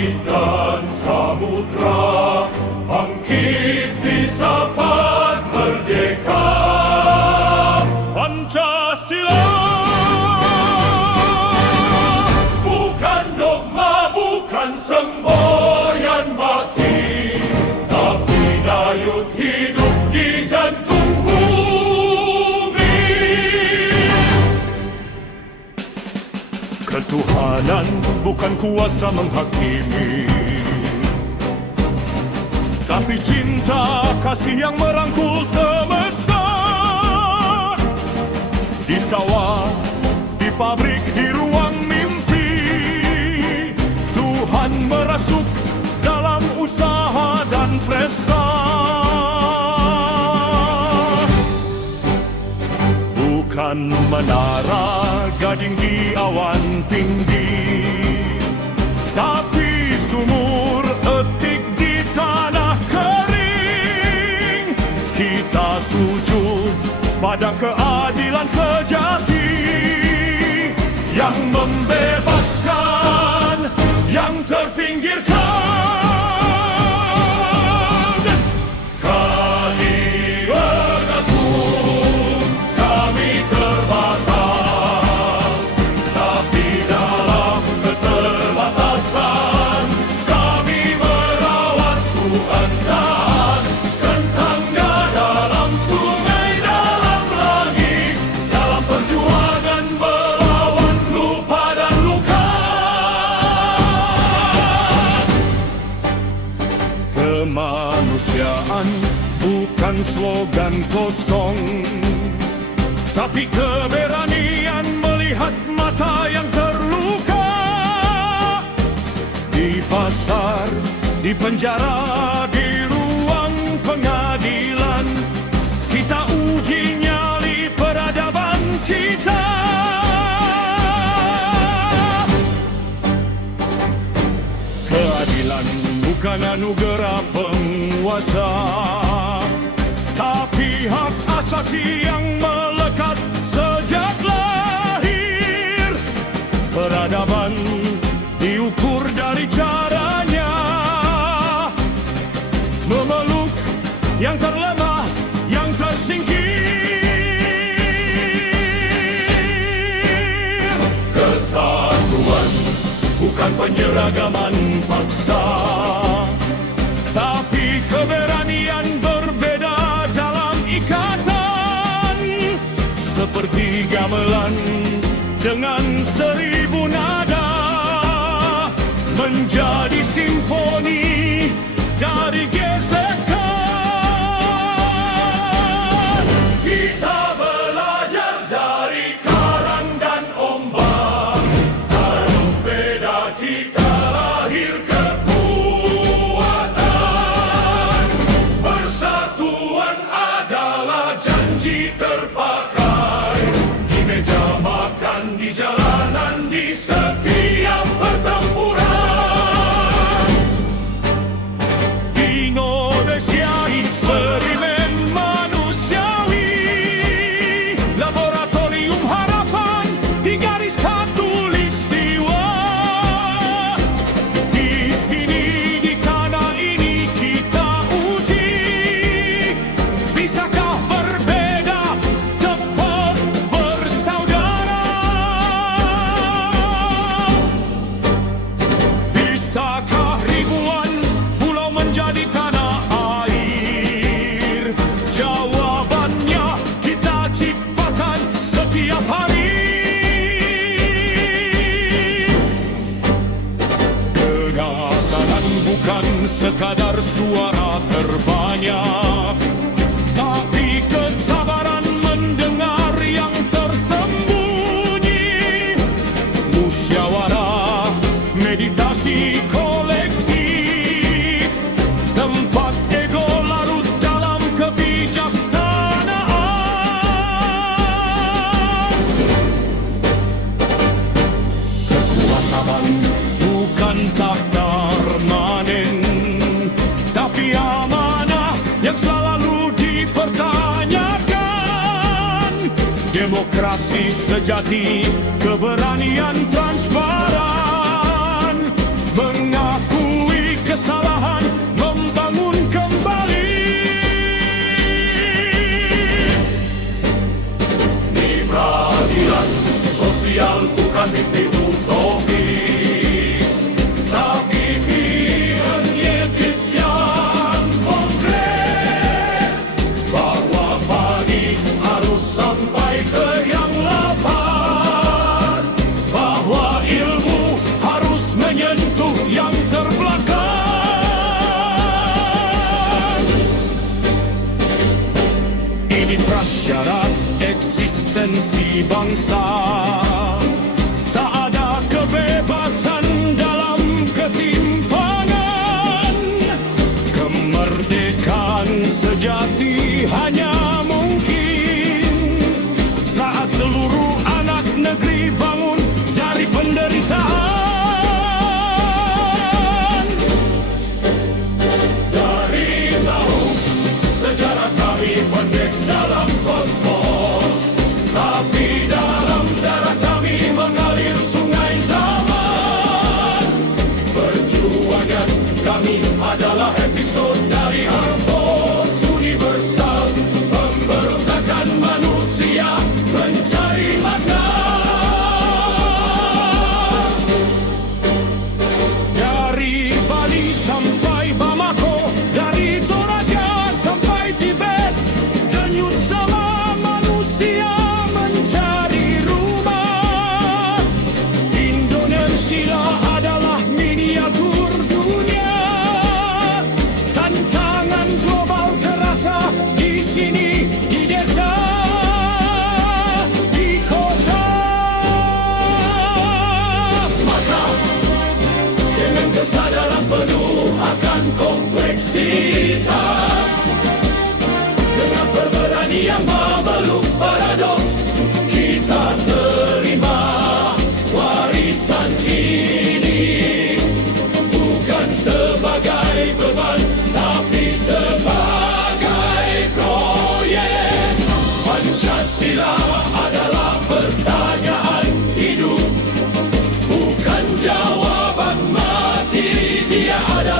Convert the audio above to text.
langit dan samudra, bangkit filsafat merdeka. Pancasila bukan dogma, bukan semboyan mati, tapi dayut hidup di jantung bumi. Ketuhanan bukan kuasa menghakimi, tapi cinta kasih yang merangkul semesta. Di sawah, di pabrik, di ruang mimpi, Tuhan merasuk dalam usaha dan presta. Bukan menara gading di awan tinggi, tapi sumur etik di tanah kering. Kita sujud pada keadilan sejati yang membebaskan yang terpinggirkan. Kami mengaku kami terbatas, tapi dalam keterbatasan kami merawat Tuhan dan kentangnya dalam sungai, dalam langit, dalam perjuangan melawan lupa dan luka. Kemanusiaan bukan slogan kosong, tapi keberanian melihat mata yang terluka. Di pasar, di penjara, di ruang pengadilan, kita uji nyali peradaban kita. Keadilan bukan anugerah penguasa, tapi hak asasi yang melekat sejak lahir. Peradaban diukur dari caranya memeluk yang terlemah, yang tersingkir. Kesatuan bukan penyeragaman paksa, tapi keberanian berbeda dalam ikatan. Seperti gamelan dengan 1000 nada, menjadi simfoni dari gesekan. Kita belajar dari karang dan ombak, dalam beda kita lahir kekuatan. Persatuan adalah janji terpakai di meja makan, di jalanan, di setiap pertempuran. Indonesia eksperimen manusiawi, laboratorium harapan di garis khatulistiwa. Di sini, di tanah ini kita uji, bisakah berbeda tetap bersaudara? Bisakah ribuan pulau menjadi tanah air? Jawabannya kita ciptakan setiap hari. Kegagalan bukan sekadar suara terbanyak, tapi kesabaran mendengar yang tersembunyi. Musyawarah, meditasi kolektif, tempat ego larut dalam kebijaksanaan. Kekuasaan bukan takhta permanen, tapi amanah yang selalu dipertanyakan. Demokrasi sejati, keberanian transparan, mengaku esensi bangsa. Tak ada kebebasan dalam ketimpangan. Kemerdekaan sejati hanya mungkin saat seluruh anak negeri bangun dari penderitaan. Dari tahu sejarah kami pendek dalam kosmos, tapi dalam darah kami mengalir sungai zaman. Perjuangan kami adalah episod dari armos universal, pemberontakan manusia mencari makna. Dari Bali sampai Bamako, dari Toraja sampai Tibet, denyut sama manusia mencari rumah. Indonesia adalah miniatur dunia. Tantangan global terasa di sini, di desa, di kota. Maka dengan kesadaran penuh akan kompleksitas, dengan keberanian memeluk paradoks, kita terima warisan ini bukan sebagai beban, tapi sebagai proyek. Pancasila adalah pertanyaan hidup, bukan jawaban mati. Dia adalah